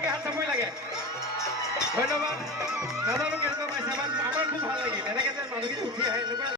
আপোনালোকে হাত চাপই লাগে ধন্যবাদ নাজানো কেনেকুৱা পাইছে আমাৰ খুব ভাল লাগিল এনেকৈ যে মানুহখিনি উঠি আহে এনেকুৱা